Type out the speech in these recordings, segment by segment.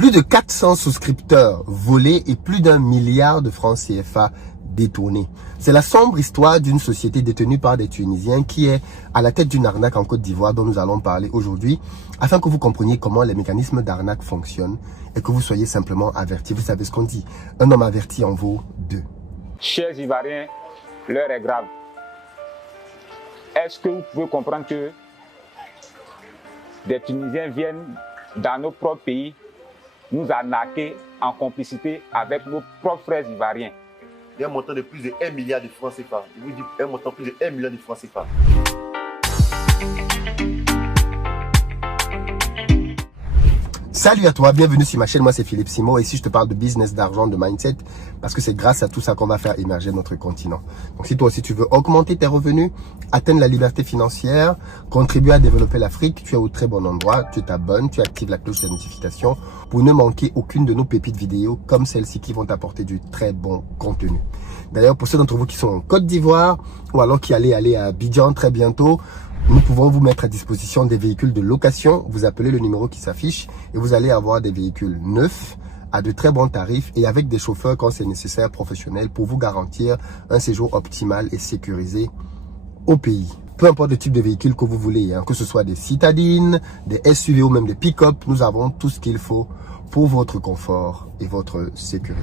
Plus de 400 souscripteurs volés et plus d'1 milliard de francs CFA détournés. C'est la sombre histoire d'une société détenue par des Tunisiens qui est à la tête d'une arnaque en Côte d'Ivoire dont nous allons parler aujourd'hui afin que vous compreniez comment les mécanismes d'arnaque fonctionnent et que vous soyez simplement avertis. Vous savez ce qu'on dit, un homme averti en vaut deux. Chers Ivoiriens, l'heure est grave. Est-ce que vous pouvez comprendre que des Tunisiens viennent dans nos propres pays nous arnaquer en complicité avec nos propres frères ivoiriens? Il y a un montant de plus de 1 milliard de francs CFA. Je vous dis un montant de plus de 1 milliard de francs CFA. Salut à toi, bienvenue sur ma chaîne, moi c'est Philippe Simo et ici je te parle de business, d'argent, de mindset parce que c'est grâce à tout ça qu'on va faire émerger notre continent. Donc si toi aussi tu veux augmenter tes revenus, atteindre la liberté financière, contribuer à développer l'Afrique, tu es au très bon endroit, tu t'abonnes, tu actives la cloche de notification pour ne manquer aucune de nos pépites vidéo comme celles-ci qui vont t'apporter du très bon contenu. D'ailleurs pour ceux d'entre vous qui sont en Côte d'Ivoire ou alors qui allez aller à Abidjan très bientôt, nous pouvons vous mettre à disposition des véhicules de location. Vous appelez le numéro qui s'affiche et vous allez avoir des véhicules neufs à de très bons tarifs et avec des chauffeurs quand c'est nécessaire professionnels pour vous garantir un séjour optimal et sécurisé au pays. Peu importe le type de véhicule que vous voulez, que ce soit des citadines, des SUV ou même des pick-up, nous avons tout ce qu'il faut pour votre confort et votre sécurité.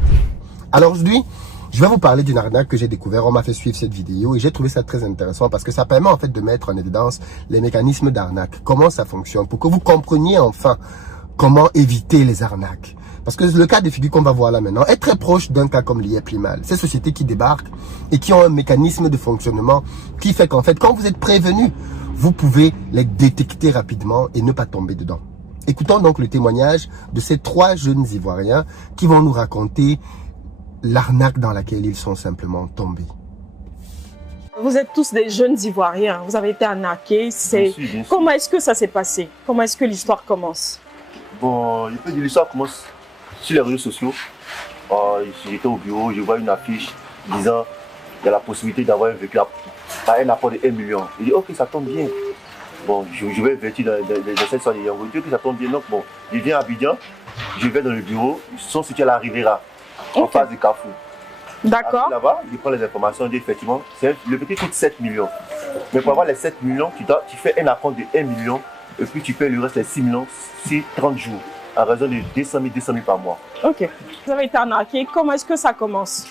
Alors aujourd'hui, je vais vous parler d'une arnaque que j'ai découvert. On m'a fait suivre cette vidéo et j'ai trouvé ça très intéressant parce que ça permet en fait de mettre en évidence les mécanismes d'arnaque, comment ça fonctionne, pour que vous compreniez enfin comment éviter les arnaques. Parce que le cas de figure qu'on va voir là maintenant est très proche d'un cas comme l'IA Plimal. Ces sociétés qui débarquent et qui ont un mécanisme de fonctionnement qui fait qu'en fait, quand vous êtes prévenu, vous pouvez les détecter rapidement et ne pas tomber dedans. Écoutons donc le témoignage de ces trois jeunes Ivoiriens qui vont nous raconter l'arnaque dans laquelle ils sont simplement tombés. Vous êtes tous des jeunes Ivoiriens, vous avez été arnaqués. Bien sûr. Comment est-ce que ça s'est passé? Comment est-ce que l'histoire commence? Bon, je peux dire l'histoire commence sur les réseaux sociaux. J'étais au bureau, je vois une affiche disant qu'il y a la possibilité d'avoir un véhicule à un apport de 1 million. Je dis ok, ça tombe bien. Bon, je vais vertir dans cette soirée. Je dis ok, ça tombe bien. Donc bon, je viens à Abidjan, je vais dans le bureau, ils sont situés à la Riviera. En face du Carrefour. D'accord. Là-bas, je prends les informations, je dis effectivement, le petit coûte 7 millions. Mais pour avoir les 7 millions, tu fais un acompte de 1 million et puis tu paies le reste, les 6 millions, sur 30 jours, à raison de 200 000 par mois. Ok. Vous avez été arnaqué, comment est-ce que ça commence?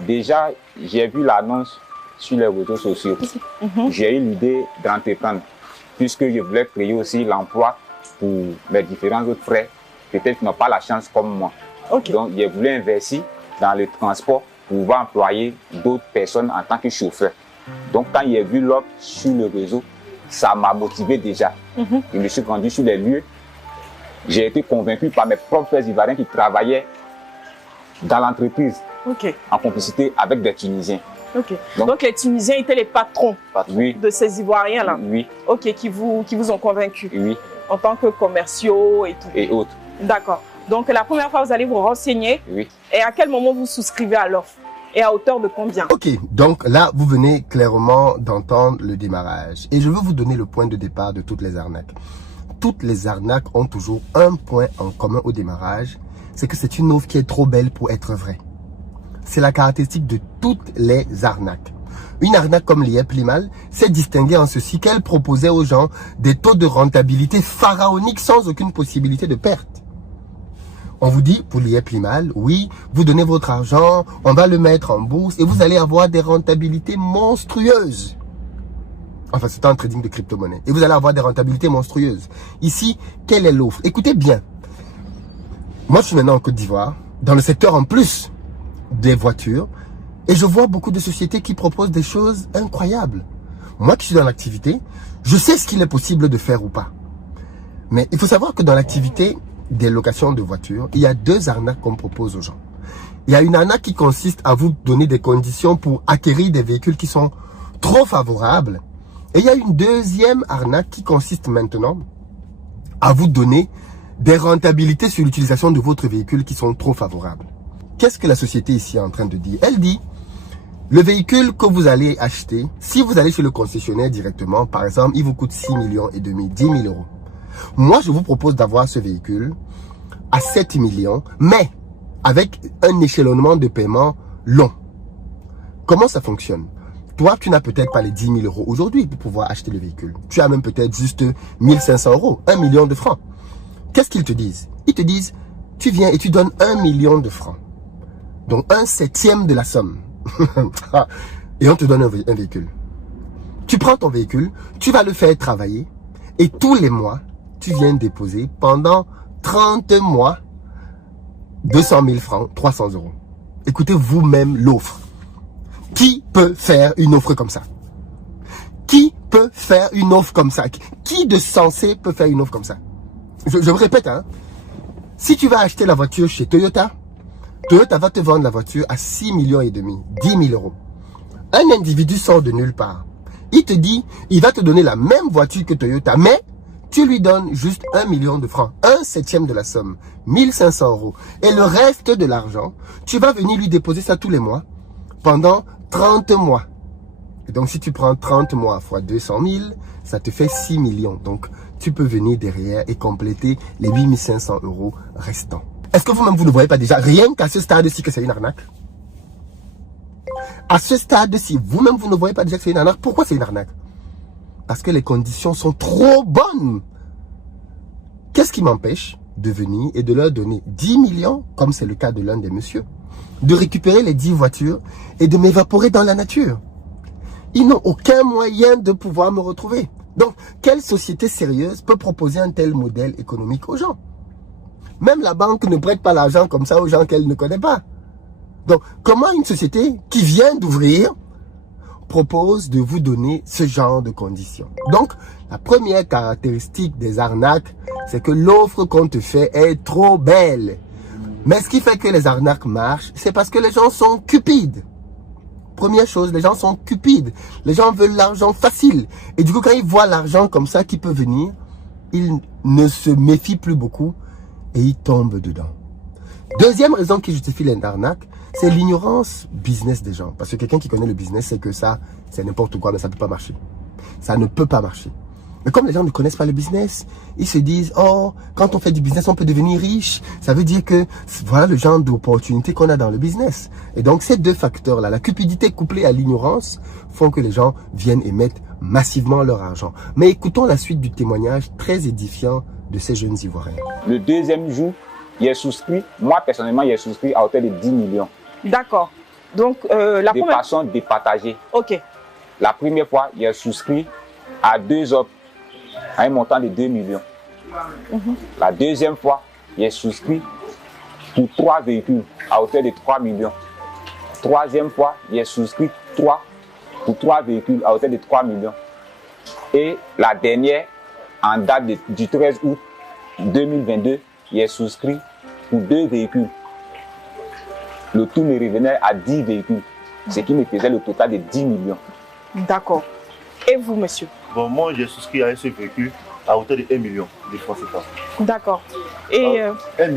Déjà, j'ai vu l'annonce sur les réseaux sociaux. J'ai eu l'idée d'entreprendre puisque je voulais créer aussi l'emploi pour mes différents autres frères, peut-être qui n'ont pas la chance comme moi. Okay. Donc, j'ai voulu investir dans le transport pour pouvoir employer d'autres personnes en tant que chauffeur. Donc, quand j'ai vu l'offre sur le réseau, ça m'a motivé déjà. Je me suis rendu sur les lieux. J'ai été convaincu par mes propres frères ivoiriens qui travaillaient dans l'entreprise en complicité avec des Tunisiens. Donc, les Tunisiens étaient les patrons de ces Ivoiriens-là? Oui. Ok, qui vous ont convaincu? Oui. En tant que commerciaux et tout? Et autres. D'accord. Donc, la première fois, vous allez vous renseigner. Oui. Et à quel moment vous souscrivez à l'offre? Et à hauteur de combien? Ok, donc là, vous venez clairement d'entendre le démarrage. Et je veux vous donner le point de départ de toutes les arnaques. Toutes les arnaques ont toujours un point en commun au démarrage. C'est que c'est une offre qui est trop belle pour être vraie. C'est la caractéristique de toutes les arnaques. Une arnaque comme l'IA Plimal s'est distinguée en ceci qu'elle proposait aux gens des taux de rentabilité pharaoniques sans aucune possibilité de perte. On vous dit, pour l'IA Plimal, oui, vous donnez votre argent, on va le mettre en bourse et vous allez avoir des rentabilités monstrueuses. Enfin, c'est un trading de crypto-monnaie. Et vous allez avoir des rentabilités monstrueuses. Ici, quelle est l'offre? Écoutez bien. Moi, je suis maintenant en Côte d'Ivoire, dans le secteur en plus des voitures, et je vois beaucoup de sociétés qui proposent des choses incroyables. Moi qui suis dans l'activité, je sais ce qu'il est possible de faire ou pas. Mais il faut savoir que dans l'activité des locations de voitures, il y a deux arnaques qu'on propose aux gens. Il y a une arnaque qui consiste à vous donner des conditions pour acquérir des véhicules qui sont trop favorables. Et il y a une deuxième arnaque qui consiste maintenant à vous donner des rentabilités sur l'utilisation de votre véhicule qui sont trop favorables. Qu'est-ce que la société ici est en train de dire? Elle dit, le véhicule que vous allez acheter, si vous allez chez le concessionnaire directement, par exemple, il vous coûte 6 millions et demi, 10 000 euros. Moi, je vous propose d'avoir ce véhicule à 7 millions, mais avec un échelonnement de paiement long. Comment ça fonctionne? Toi, tu n'as peut-être pas les 10 000 euros aujourd'hui pour pouvoir acheter le véhicule. Tu as même peut-être juste 1 500 euros, 1 million de francs. Qu'est-ce qu'ils te disent? Ils te disent, tu viens et tu donnes 1 million de francs. Donc 1/7 de la somme. Et on te donne un véhicule. Tu prends ton véhicule, tu vas le faire travailler et tous les mois, tu viens déposer pendant 30 mois 200 000 francs, 300 euros. Écoutez vous-même l'offre. Qui peut faire une offre comme ça? Qui peut faire une offre comme ça? Qui de sensé peut faire une offre comme ça? Je me répète, hein. Si tu vas acheter la voiture chez Toyota, Toyota va te vendre la voiture à 6 millions et demi, 10 000 euros. Un individu sort de nulle part. Il te dit, il va te donner la même voiture que Toyota, mais tu lui donnes juste 1 million de francs, 1/7 de la somme, 1 500 euros. Et le reste de l'argent, tu vas venir lui déposer ça tous les mois, pendant 30 mois. Et donc, si tu prends 30 mois fois 200 000, ça te fait 6 millions. Donc, tu peux venir derrière et compléter les 8 500 euros restants. Est-ce que vous-même, vous ne voyez pas déjà, rien qu'à ce stade-ci, que c'est une arnaque? À ce stade-ci, vous-même, vous ne voyez pas déjà que c'est une arnaque? Pourquoi c'est une arnaque? Parce que les conditions sont trop bonnes. Qu'est-ce qui m'empêche de venir et de leur donner 10 millions, comme c'est le cas de l'un des messieurs, de récupérer les 10 voitures et de m'évaporer dans la nature? Ils n'ont aucun moyen de pouvoir me retrouver. Donc, quelle société sérieuse peut proposer un tel modèle économique aux gens? Même la banque ne prête pas l'argent comme ça aux gens qu'elle ne connaît pas. Donc, comment une société qui vient d'ouvrir propose de vous donner ce genre de conditions? Donc, la première caractéristique des arnaques, c'est que l'offre qu'on te fait est trop belle. Mais ce qui fait que les arnaques marchent, c'est parce que les gens sont cupides. Première chose, les gens sont cupides. Les gens veulent l'argent facile. Et du coup, quand ils voient l'argent comme ça qui peut venir, ils ne se méfient plus beaucoup et ils tombent dedans. Deuxième raison qui justifie l'arnaque, c'est l'ignorance business des gens. Parce que quelqu'un qui connaît le business, c'est que ça, c'est n'importe quoi, mais ça ne peut pas marcher. Ça ne peut pas marcher. Mais comme les gens ne connaissent pas le business, ils se disent, oh, quand on fait du business, on peut devenir riche. Ça veut dire que voilà le genre d'opportunité qu'on a dans le business. Et donc, ces deux facteurs-là, la cupidité couplée à l'ignorance, font que les gens viennent et mettent massivement leur argent. Mais écoutons la suite du témoignage très édifiant de ces jeunes Ivoiriens. Le deuxième jour, il est souscrit, moi personnellement, il est souscrit à hauteur de 10 millions. D'accord. Donc, la de première... façon départagée. Ok. La première fois, il est souscrit à 2 offres, à un montant de 2 millions. La deuxième fois, il est souscrit pour 3 véhicules à hauteur de 3 millions. Troisième fois, il est souscrit pour 3 véhicules à hauteur de 3 millions. Et la dernière, en date du 13 août 2022, il est souscrit pour 2 véhicules. Le tout me revenait à 10 véhicules, ce qui me faisait le total de 10 millions. D'accord. Et vous, monsieur? Bon, moi, j'ai souscrit à un seul véhicule à hauteur de 1 million de francs CFA. D'accord. Et 1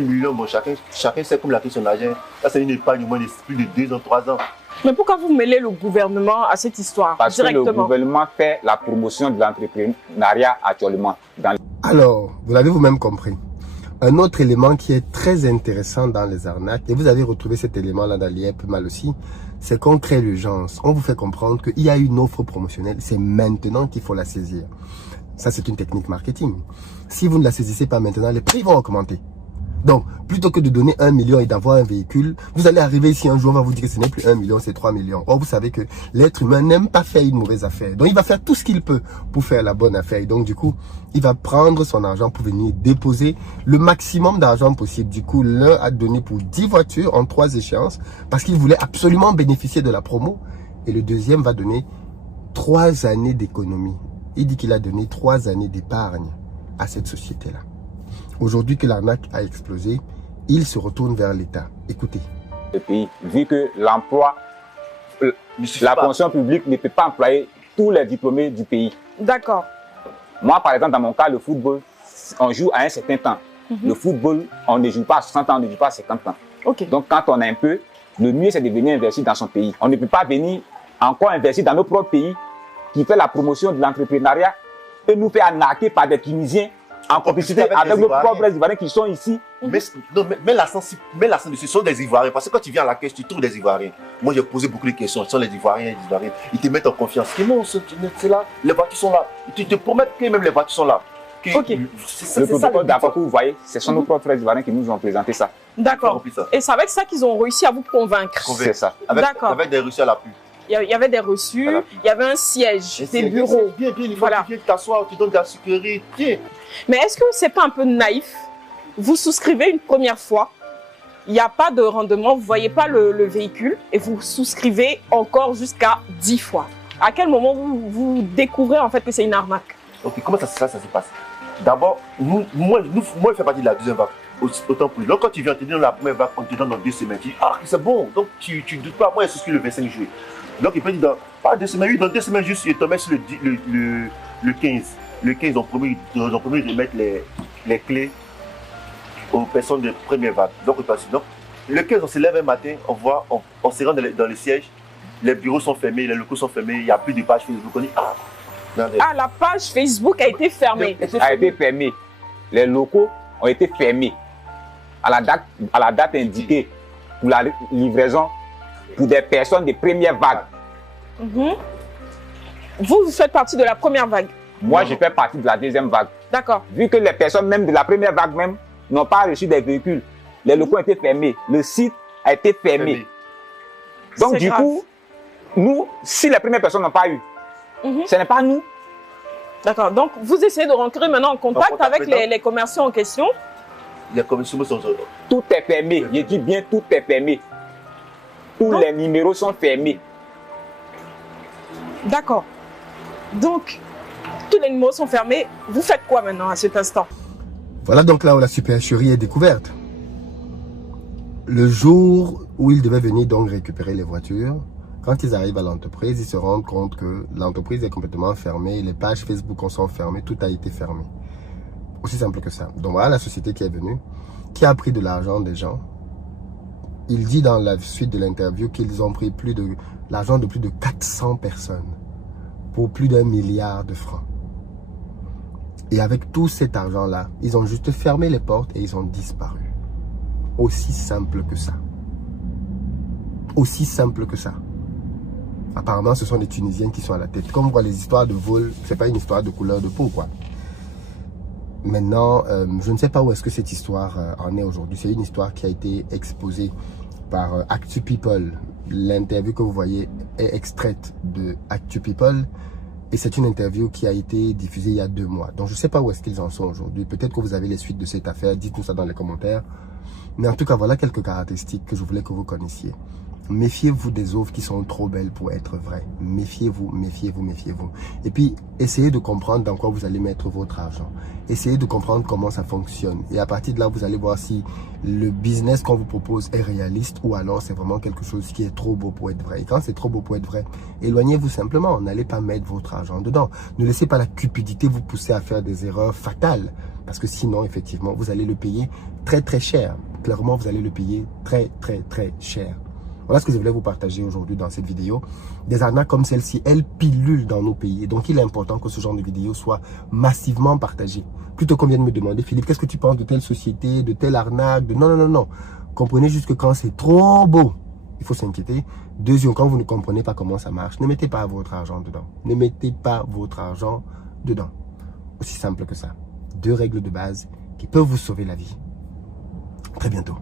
million, bon, chacun sait comme la question d'argent. Ça, c'est une épargne au moins de plus de 2 ans, 3 ans. Mais pourquoi vous mêlez le gouvernement à cette histoire directement? Parce que le gouvernement fait la promotion de l'entrepreneuriat actuellement. Alors, vous l'avez vous-même compris. Un autre élément qui est très intéressant dans les arnaques, et vous avez retrouvé cet élément-là dans l'IEP mal aussi, c'est qu'on crée l'urgence. On vous fait comprendre qu'il y a une offre promotionnelle, c'est maintenant qu'il faut la saisir. Ça, c'est une technique marketing. Si vous ne la saisissez pas maintenant, les prix vont augmenter. Donc, plutôt que de donner 1 million et d'avoir un véhicule, vous allez arriver ici un jour, on va vous dire que ce n'est plus 1 million, c'est 3 millions. Or, vous savez que l'être humain n'aime pas faire une mauvaise affaire. Donc, il va faire tout ce qu'il peut pour faire la bonne affaire. Et donc, du coup, il va prendre son argent pour venir déposer le maximum d'argent possible. Du coup, l'un a donné pour 10 voitures en 3 échéances parce qu'il voulait absolument bénéficier de la promo. Et le deuxième va donner 3 années d'économie. Il dit qu'il a donné 3 années d'épargne à cette société-là. Aujourd'hui que l'arnaque a explosé, il se retourne vers l'État. Écoutez. Le pays, vu que l'emploi, la fonction publique ne peut pas employer tous les diplômés du pays. D'accord. Moi, par exemple, dans mon cas, le football, on joue à un certain temps. Le football, on ne joue pas à 60 ans, on ne joue pas à 50 ans. Okay. Donc, quand on a un peu, le mieux, c'est de venir investir dans son pays. On ne peut pas venir encore investir dans nos propres pays qui fait la promotion de l'entrepreneuriat et nous fait arnaquer par des Tunisiens en complicité avec nos propres Ivoiriens qui sont ici Mais l'accent, ce sont des Ivoiriens. Parce que quand tu viens à la caisse, tu trouves des Ivoiriens. Moi, j'ai posé beaucoup de questions. Ce sont les Ivoiriens, les Ivoiriens. Ils te mettent en confiance. Que non, c'est là. Les voitures sont là. Ils te promettent que même les voitures sont là. Ok. Le protocole d'accord que vous voyez, ce sont nos propres frères Ivoiriens qui nous ont présenté ça. D'accord. Et c'est avec ça qu'ils ont réussi à vous convaincre. C'est ça. Avec des reçus à l'appui. Il y avait des reçus, il y avait un siège, des bureaux. Bien, il faut que tu t'assoies, tu donnes de la sécurité. Mais est-ce que c'est pas un peu naïf? Vous souscrivez une première fois, il n'y a pas de rendement, vous ne voyez pas le véhicule et vous souscrivez encore jusqu'à 10 fois. À quel moment vous découvrez en fait que c'est une arnaque? Ok, comment ça se passe? D'abord, moi, je fais partie de la deuxième vague. Autant pour lui. Donc, quand tu viens, on te donne la première vague, on te donne dans 2 semaines. Tu dis, ah, c'est bon. Donc, tu ne doutes pas. Moi, je souscris le 25 juillet. Donc, il peut dire, pas 2 semaines, oui, dans 2 semaines, juste, il te met sur le 15. Le 15, ils ont promis de mettre les clés aux personnes de première vague. Donc, le 15, on se lève un matin, on se rend dans le siège, les bureaux sont fermés, les locaux sont fermés, il n'y a plus de page Facebook. On dit, la page Facebook a été fermée. A été fermée. Les locaux ont été fermés à la date indiquée pour la livraison pour des personnes de première vague. Vous faites partie de la première vague? Moi, je fais partie de la deuxième vague. D'accord. Vu que les personnes même de la première vague même n'ont pas reçu des véhicules, les locaux ont été fermés, le site a été fermé. Donc du coup, nous, si les premières personnes n'ont pas eu, ce n'est pas nous. D'accord. Donc vous essayez de rentrer maintenant en contact avec les commerçants en question. Les commerçants sont... Tout est fermé. Je dis bien tout est fermé. Tous les numéros sont fermés. D'accord. Donc, tous les numéros sont fermés. Vous faites quoi maintenant à cet instant? Voilà donc là où la supercherie est découverte. Le jour où ils devaient venir donc récupérer les voitures, quand ils arrivent à l'entreprise, ils se rendent compte que l'entreprise est complètement fermée, les pages Facebook sont fermées, tout a été fermé. Aussi simple que ça. Donc voilà la société qui est venue, qui a pris de l'argent des gens. Il dit dans la suite de l'interview qu'ils ont pris l'argent de plus de 400 personnes pour plus d'1 milliard de francs. Et avec tout cet argent-là, ils ont juste fermé les portes et ils ont disparu. Aussi simple que ça. Aussi simple que ça. Apparemment, ce sont des Tunisiens qui sont à la tête. Comme quoi, les histoires de vol, c'est pas une histoire de couleur de peau, quoi. Maintenant, je ne sais pas où est-ce que cette histoire en est aujourd'hui. C'est une histoire qui a été exposée par Actu People. L'interview que vous voyez est extraite de Actu People. Et c'est une interview qui a été diffusée il y a 2 mois. Donc, je ne sais pas où est-ce qu'ils en sont aujourd'hui. Peut-être que vous avez les suites de cette affaire. Dites-nous ça dans les commentaires. Mais en tout cas, voilà quelques caractéristiques que je voulais que vous connaissiez. Méfiez-vous des offres qui sont trop belles pour être vraies. Méfiez-vous, méfiez-vous, méfiez-vous. Et puis, essayez de comprendre dans quoi vous allez mettre votre argent. Essayez de comprendre comment ça fonctionne. Et à partir de là, vous allez voir si le business qu'on vous propose est réaliste ou alors c'est vraiment quelque chose qui est trop beau pour être vrai. Et quand c'est trop beau pour être vrai, éloignez-vous simplement. N'allez pas mettre votre argent dedans. Ne laissez pas la cupidité vous pousser à faire des erreurs fatales. Parce que sinon, effectivement, vous allez le payer très, très cher. Clairement, vous allez le payer très, très, très cher. Voilà ce que je voulais vous partager aujourd'hui dans cette vidéo. Des arnaques comme celle-ci, elles pilulent dans nos pays. Donc, il est important que ce genre de vidéo soit massivement partagé. Plutôt qu'on vienne me demander, Philippe, qu'est-ce que tu penses de telle société, de telle arnaque, de... Non, non, non, non. Comprenez juste que quand c'est trop beau, il faut s'inquiéter. Deuxièmement, quand vous ne comprenez pas comment ça marche, ne mettez pas votre argent dedans. Ne mettez pas votre argent dedans. Aussi simple que ça. 2 règles de base qui peuvent vous sauver la vie. À très bientôt.